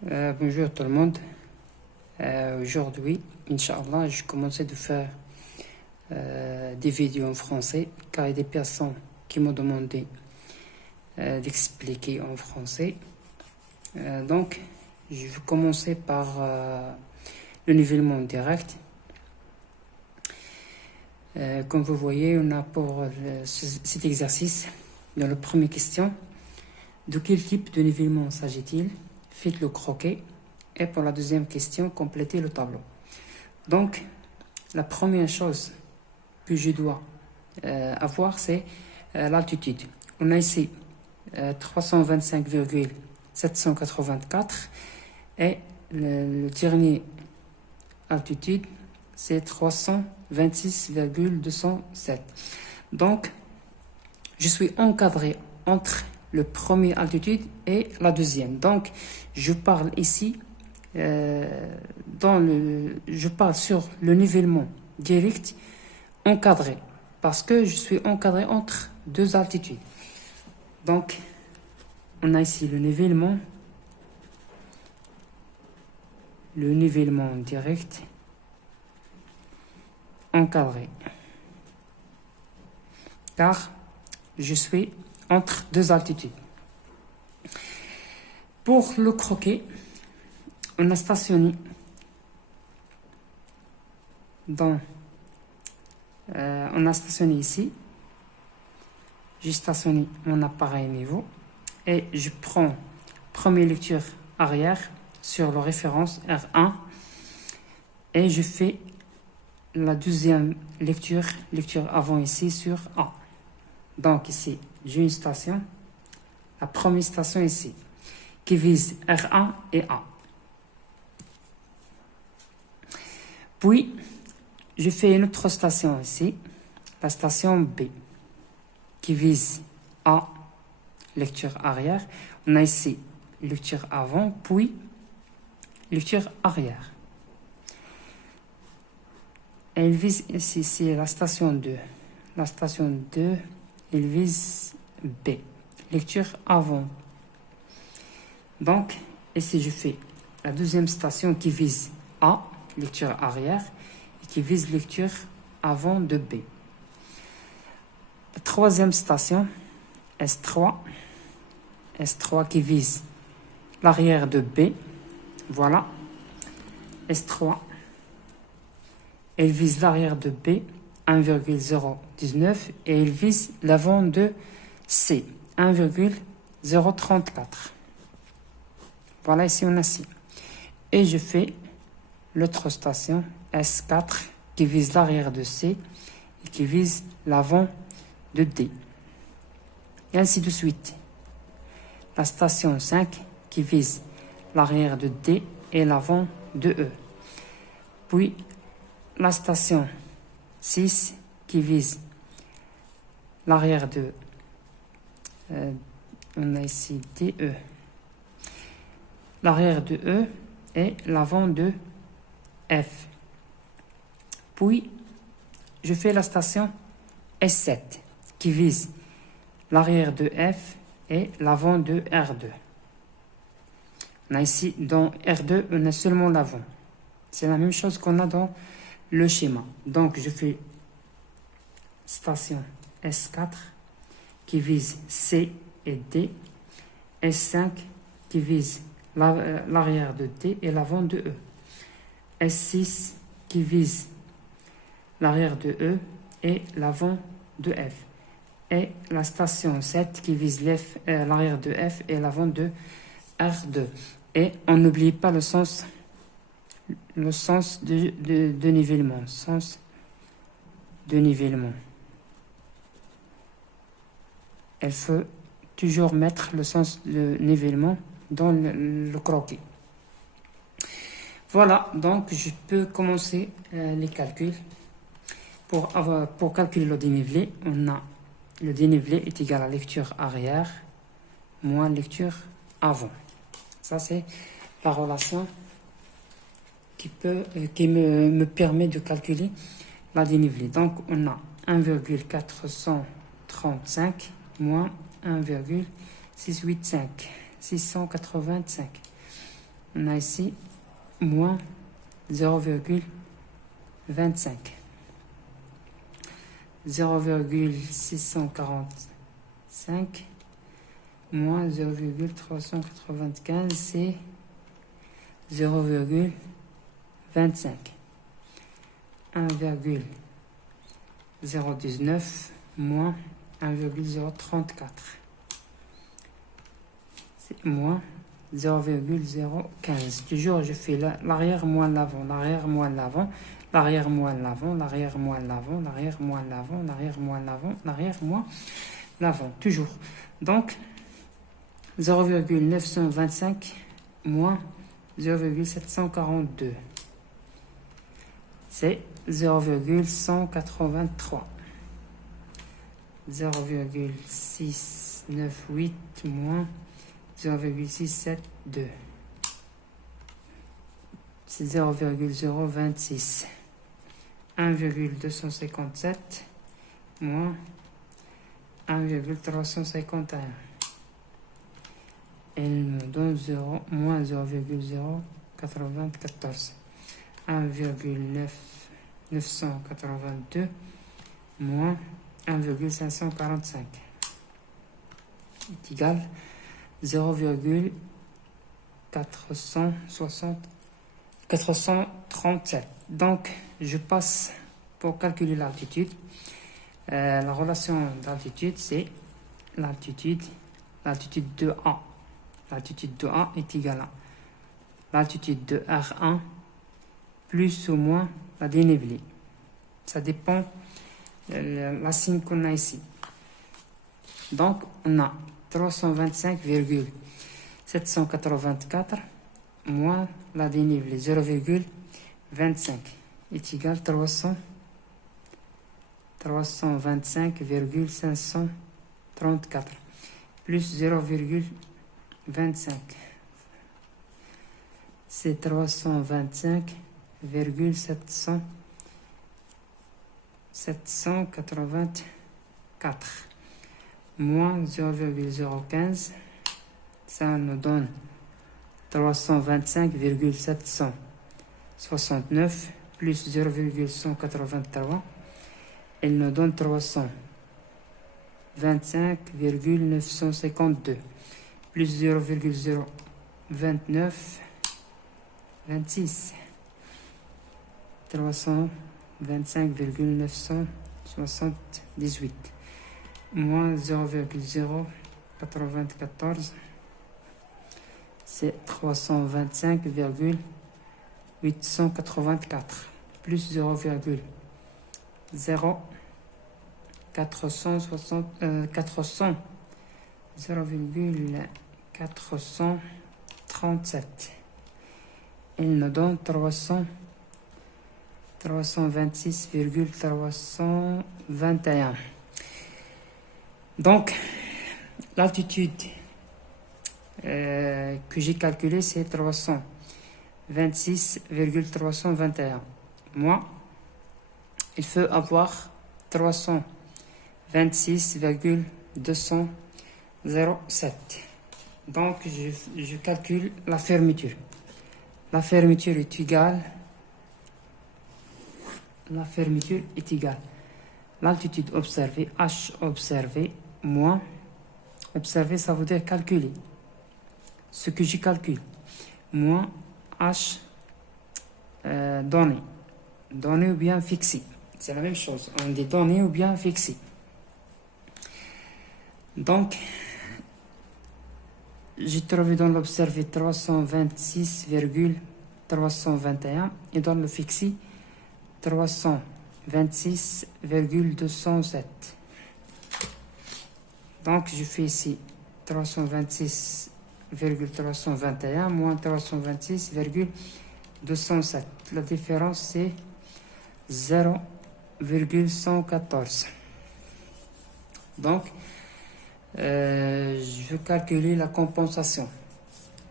Bonjour tout le monde. Aujourd'hui, Inch'Allah, je commençais de faire des vidéos en français car il y a des personnes qui m'ont demandé d'expliquer en français. Donc, je vais commencer par le nivellement direct. Comme vous voyez, on a pour cet exercice, dans la première question, de quel type de nivellement s'agit-il? Faites le croquis. Et pour la deuxième question, complétez le tableau. Donc, la première chose que je dois avoir, c'est l'altitude. On a ici 325,784 et le dernier altitude, c'est 326,207. Donc, je suis encadré entre le premier altitude et la deuxième. Donc, je parle ici, je parle sur le nivellement direct encadré, parce que je suis encadré entre deux altitudes. Donc, on a ici le nivellement direct encadré, car je suis entre deux altitudes. Pour le croquis, on a stationné ici. J'ai stationné mon appareil niveau et je prends première lecture arrière sur la référence R1 et je fais la deuxième lecture avant ici sur A. Donc ici, j'ai une station, la première station ici, qui vise R1 et A. Puis, je fais une autre station ici, la station B, qui vise A, lecture arrière. On a ici lecture avant, puis lecture arrière. Et il vise ici, c'est la station 2. La station 2, il vise B, lecture avant. Donc, ici, je fais la deuxième station qui vise A, lecture arrière, et qui vise lecture avant de B. La troisième station, S3 qui vise l'arrière de B. Voilà, S3. Elle vise l'arrière de B, 1,019, et elle vise l'avant de C, 1,034. Voilà, ici on a C. Et je fais l'autre station, S4, qui vise l'arrière de C et qui vise l'avant de D. Et ainsi de suite. La station 5, qui vise l'arrière de D et l'avant de E. Puis, la station 6, qui vise l'arrière de... on a ici DE. L'arrière de E et l'avant de F. Puis, je fais la station S7 qui vise l'arrière de F et l'avant de R2. On a ici, dans R2, on a seulement l'avant. C'est la même chose qu'on a dans le schéma. Donc, je fais station S4 qui vise C et D, S5 qui vise l'arrière de D et l'avant de E, S6 qui vise l'arrière de E et l'avant de F, et la station 7 qui vise l'arrière de F et l'avant de R2. Et on n'oublie pas le sens de nivellement. Sens de nivellement. Il faut toujours mettre le sens de nivellement dans le croquis. Voilà, donc je peux commencer les calculs. Pour calculer le dénivelé, on a le dénivelé est égal à lecture arrière moins lecture avant. Ça, c'est la relation qui me permet de calculer la dénivelé. Donc, on a 1,435 moins 1,685. on a ici moins 0,25. 0,645 moins 0,395, c'est 0,25. 1,019 moins 1,034. C'est moins 0,015. Toujours, je fais l'arrière moins l'avant, l'arrière moins l'avant, l'arrière moins l'avant, l'arrière moins l'avant, l'arrière moins l'avant, l'arrière moins l'avant, l'arrière moins l'avant. Toujours. Donc, 0,925 moins 0,742. C'est 0,183. 0,698 moins 0,672. C'est 0,026. 1,257 moins 1,351. Elle me donne 0, moins 0,094. 1,982 moins 1,545 est égal 437. Donc, je passe pour calculer l'altitude. La relation d'altitude, c'est l'altitude de A. L'altitude de A est égale à l'altitude de R1 plus ou moins la dénivelée. Ça dépend de la signe qu'on a ici. Donc, on a 325,784 moins la dénivelée 0,25 est égal à 325,534 plus 0,25. C'est 325,784 moins 0,015. Ça nous donne 325,769 plus 0,183. Elle nous donne 325,952 plus 0,029, 26. 325,978 moins 0,094, c'est 325,884 plus 0,437. Il nous donne 326,321. Donc, l'altitude que j'ai calculée, c'est 326,321. Moi, il faut avoir 326,207. Donc, je calcule la fermeture. La fermeture est égale. L'altitude observée, H observé, moins. Observer, ça veut dire calculer. Ce que je calcule. Moins H donné. Donné ou bien fixé. C'est la même chose. On dit donné ou bien fixé. Donc, j'ai trouvé dans l'observé 326,321 et dans le fixé 326,207. Donc, je fais ici 326,321 moins 326,207. La différence, c'est 0,114. Donc, je vais calculer la compensation.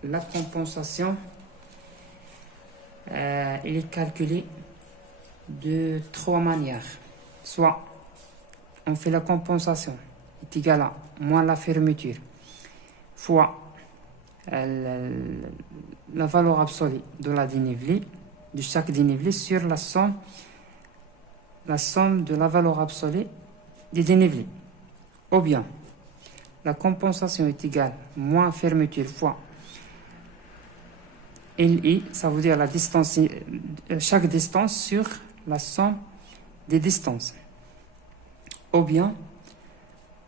La compensation, elle est calculée de trois manières. Soit, on fait la compensation est égale à moins la fermeture fois la valeur absolue de la dénivelée, de chaque dénivelé sur la somme de la valeur absolue des dénivelés. Ou bien, la compensation est égale moins fermeture fois LI, ça veut dire la distance, chaque distance sur la somme des distances. Ou bien,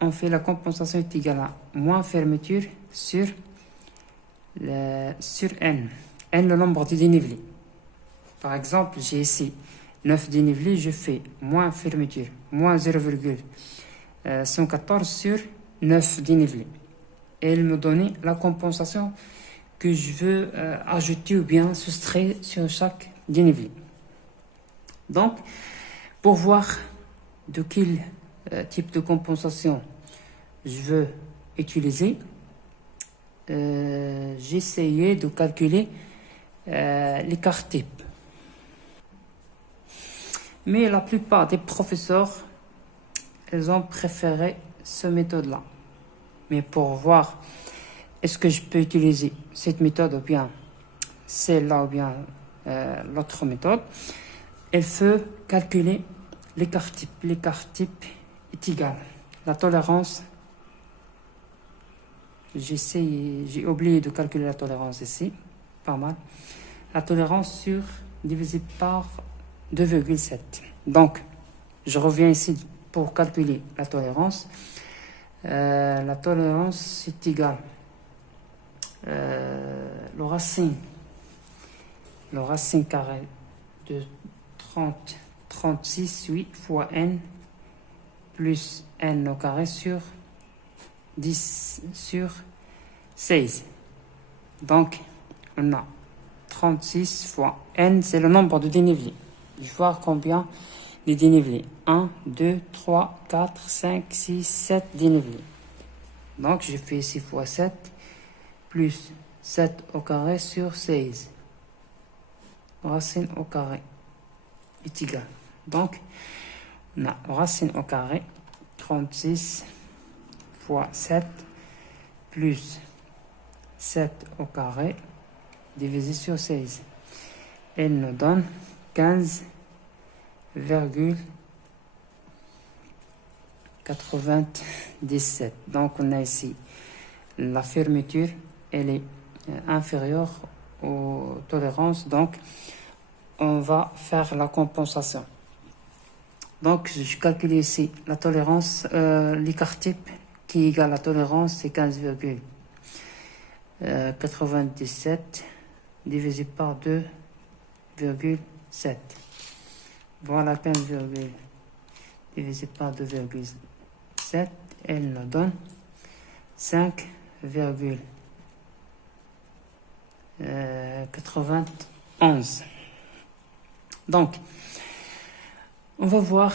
on fait la compensation est égale à moins fermeture sur N. N, le nombre de dénivelés. Par exemple, j'ai ici 9 dénivelés, je fais moins fermeture, moins 0,114 sur 9 dénivelés. Et elle me donne la compensation que je veux ajouter ou bien soustraire sur chaque dénivelé. Donc, pour voir de quel type de compensation je veux utiliser, j'ai essayé de calculer l'écart type. Mais la plupart des professeurs, ils ont préféré cette méthode-là. Mais pour voir est-ce que je peux utiliser cette méthode ou bien celle-là ou bien l'autre méthode, il faut calculer l'écart type. L'écart type est égal. La tolérance, j'ai oublié de calculer la tolérance ici, pas mal. La tolérance divisé par 2,7. Donc, je reviens ici pour calculer la tolérance. La tolérance est égale le racine carré de 36 8 fois n plus n au carré sur 10 sur 16. Donc, on a 36 fois n, c'est le nombre de dénivelés. Il faut voir combien de dénivelés. 1, 2, 3, 4, 5, 6, 7 dénivelés. Donc, je fais 6 fois 7 plus 7 au carré sur 16. Racine au carré est égal. Donc, on a racine au carré 36 fois 7 plus 7 au carré divisé sur 16. Elle nous donne 15,97. Donc, on a ici la fermeture, elle est inférieure aux tolérances. Donc, on va faire la compensation. Donc, je calcule ici la tolérance, l'écart type qui est égal à la tolérance, c'est 15,97 divisé par 2,7. Voilà 15, divisé par 2,7, elle nous donne 5,91. Donc, on va voir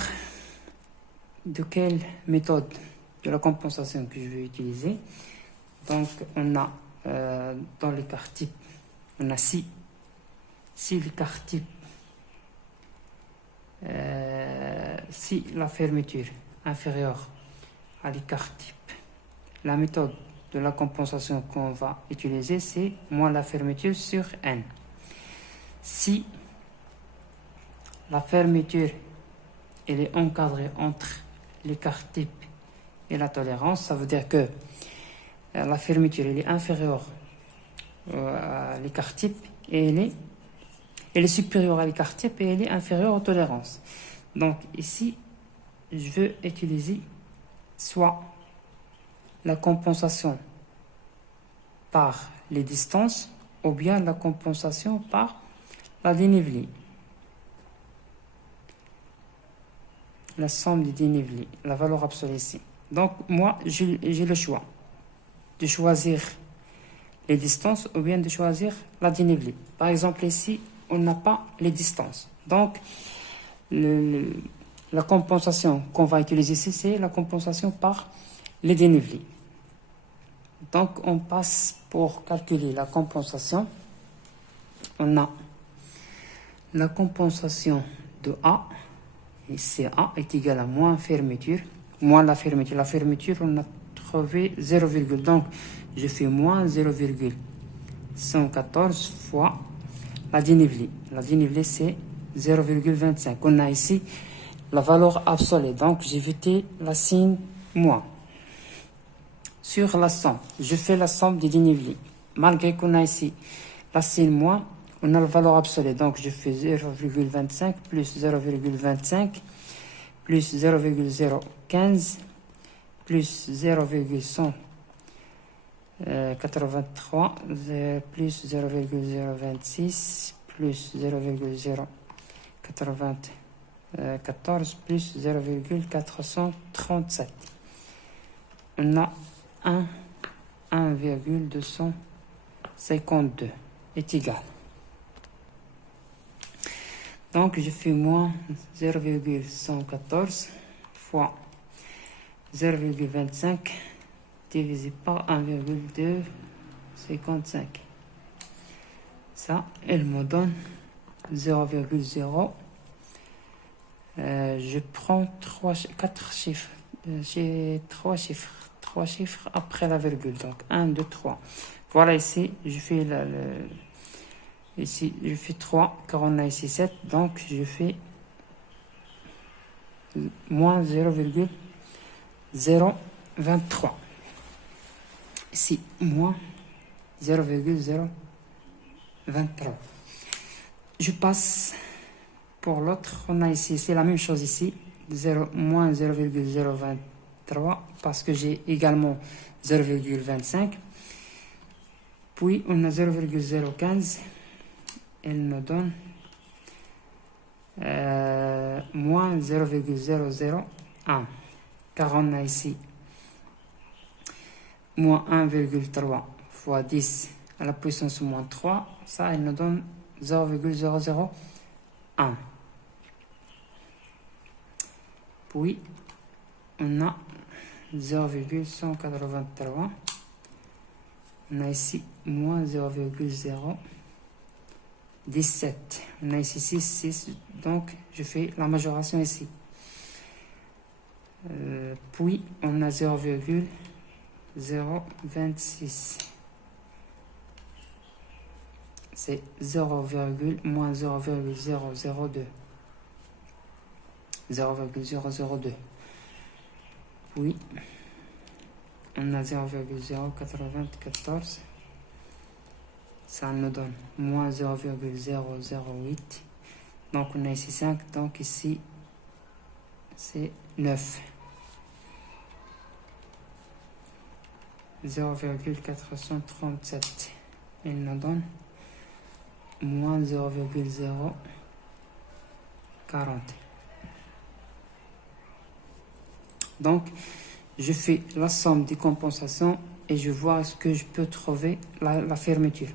de quelle méthode de la compensation que je vais utiliser. Donc, on a dans l'écart type, on a si l'écart type, si la fermeture inférieure à l'écart type, la méthode de la compensation qu'on va utiliser, c'est moins la fermeture sur n. Si la fermeture elle est encadrée entre l'écart type et la tolérance, ça veut dire que la fermeture elle est inférieure à l'écart type et elle est supérieure à l'écart type et elle est inférieure aux tolérances. Donc ici, je veux utiliser soit la compensation par les distances ou bien la compensation par la dénivelée. La somme des dénivelés, la valeur absolue ici. Donc moi, j'ai le choix de choisir les distances ou bien de choisir la dénivelée. Par exemple ici, on n'a pas les distances. Donc la compensation qu'on va utiliser ici, c'est la compensation par les dénivelés. Donc on passe pour calculer la compensation. On a la compensation de A, et CA est égal à moins fermeture, moins la fermeture. La fermeture, on a trouvé 0, donc je fais moins 0,1 114 fois la dénivelée. La dénivelée, c'est 0,25. On a ici la valeur absolue. Donc, j'ai évité la signe moins. Sur la somme, je fais la somme des dénivelés. Malgré qu'on a ici la signe moins, on a la valeur absolue. Donc, je fais 0,25 plus 0,25 plus 0,015 plus 0,183 plus 0,026 plus 0,094 plus 0,437. On a 1,252 est égal. Donc, je fais moins 0,114 fois 0,25 divisé par 1,255. Ça, elle me donne 0,0. Je prends 4 chiffres. J'ai 3 chiffres après la virgule. Donc, 1, 2, 3. Voilà, ici, je fais ici, je fais 3, car on a ici 7. Donc, je fais moins 0,023. Ici, moins 0,023. Je passe pour l'autre. On a ici, c'est la même chose ici. Moins 0,023 parce que j'ai également 0,25. Puis, on a 0,015. Elle nous donne moins 0,001. Car on a ici moins 1,3 fois 10 à la puissance moins 3. Ça, elle nous donne 0,001. Puis, on a 0,183. On a ici moins 0,017. On a ici 6. Donc, je fais la majoration ici. Puis, on a 0,026. C'est moins 0,002. 0,002. Puis, on a 0,094. Ça nous donne moins 0,008. Donc, on a ici 5. Donc, ici, c'est 9. 0,437. Il nous donne moins 0,040. Donc, je fais la somme des compensations et je vois est-ce que je peux trouver la fermeture.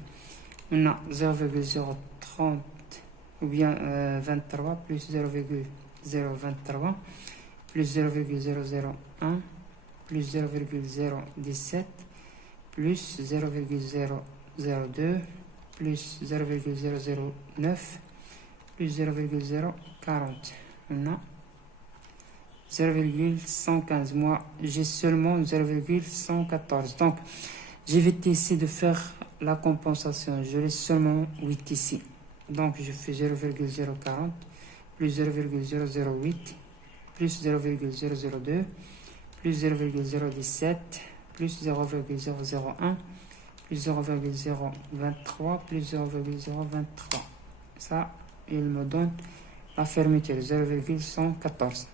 On a 0,030 ou bien 23 plus 0,023 plus 0,001 plus 0,017 plus 0,002 plus 0,009 plus 0,040. On a 0,115. Moi, j'ai seulement 0,114. Donc, j'évite ici de faire la compensation. Je laisse seulement 8 ici. Donc, je fais 0,040 plus 0,008 plus 0,002 plus 0,017 plus 0,001 plus 0,023 plus 0,023. Ça, il me donne la fermeture 0,114.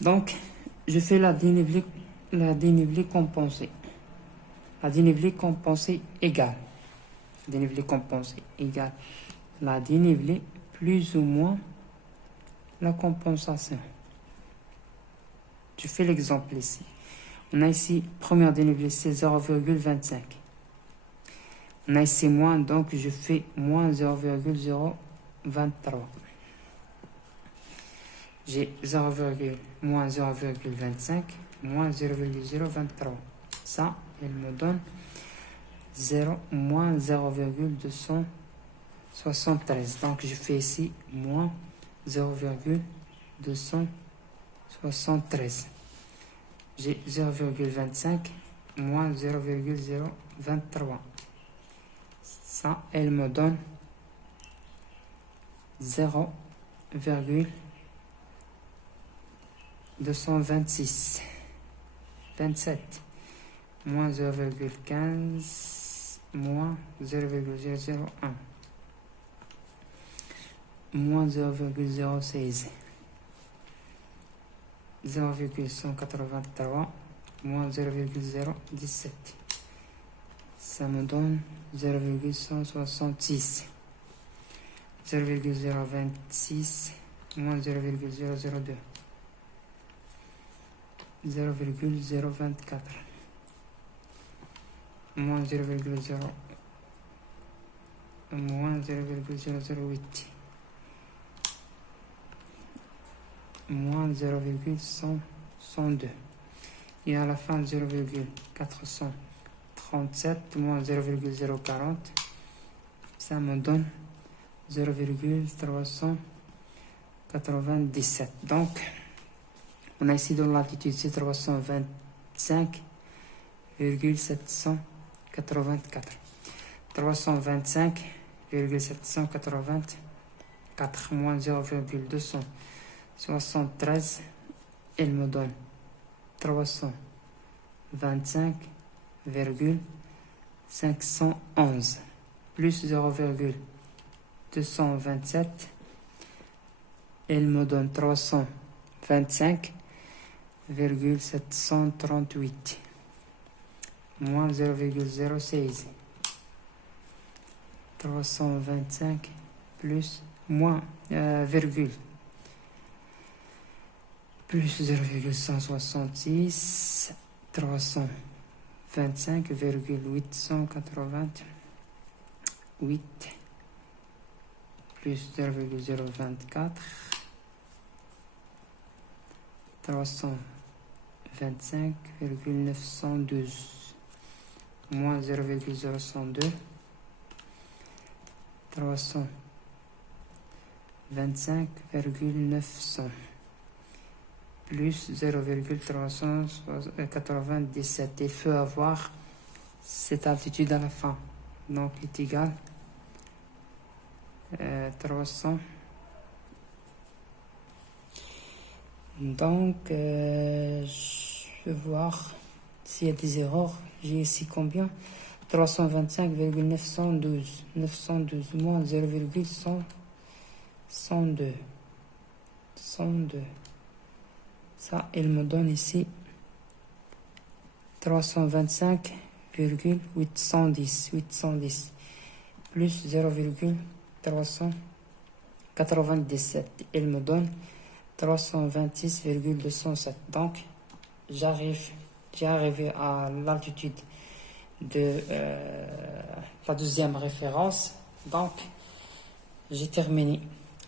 Donc, je fais la dénivelée compensée. La dénivelée compensée égale. Dénivelée compensée égale la dénivelée plus ou moins la compensation. Je fais l'exemple ici. On a ici, première dénivelée, c'est 0,25. On a ici moins, donc je fais moins 0,023. J'ai moins 0,25 moins 0,023. Ça, il me donne moins 0,273. Donc, je fais ici moins 0,273. J'ai 0,25 moins 0,023. Ça, elle me donne 0,226. 27. Moins 0,15. Moins 0,001. Moins 0,016. 0,183. Moins 0,017. Ça me donne 0,166. 0,026 moins 0,002. 0,024 moins 0,0 moins 0,008 moins 0,102 et à la fin 0,437 moins 0,040, ça me donne 0,397. Donc on a ici dans l'altitude c'est 325,784. 325,784 moins 0,273, elle me donne 325,511 plus 0,227, elle me donne 325,738 moins 0,016. 325 plus moins virgule plus 0,166 325,888 plus 0,024 325,912 moins 0,002 325,900 plus 0,397. Il faut avoir cette altitude à la fin. Donc, est égal 300. Donc, je vais voir s'il y a des erreurs. J'ai ici combien? 325,912. 912 moins 0,102. 102. Ça, il me donne ici 325,810. 810 plus 0,397. Il me donne 326,207. Donc, j'ai arrivé à l'altitude de la deuxième référence. Donc, j'ai terminé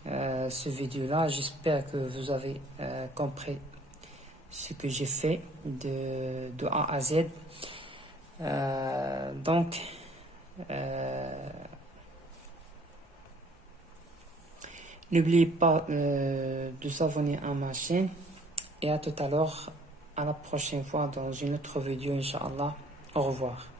ce vidéo là. J'espère que vous avez compris ce que j'ai fait de A à Z. Donc n'oubliez pas de s'abonner à ma chaîne et à tout à l'heure, à la prochaine fois dans une autre vidéo, Inch'Allah. Au revoir.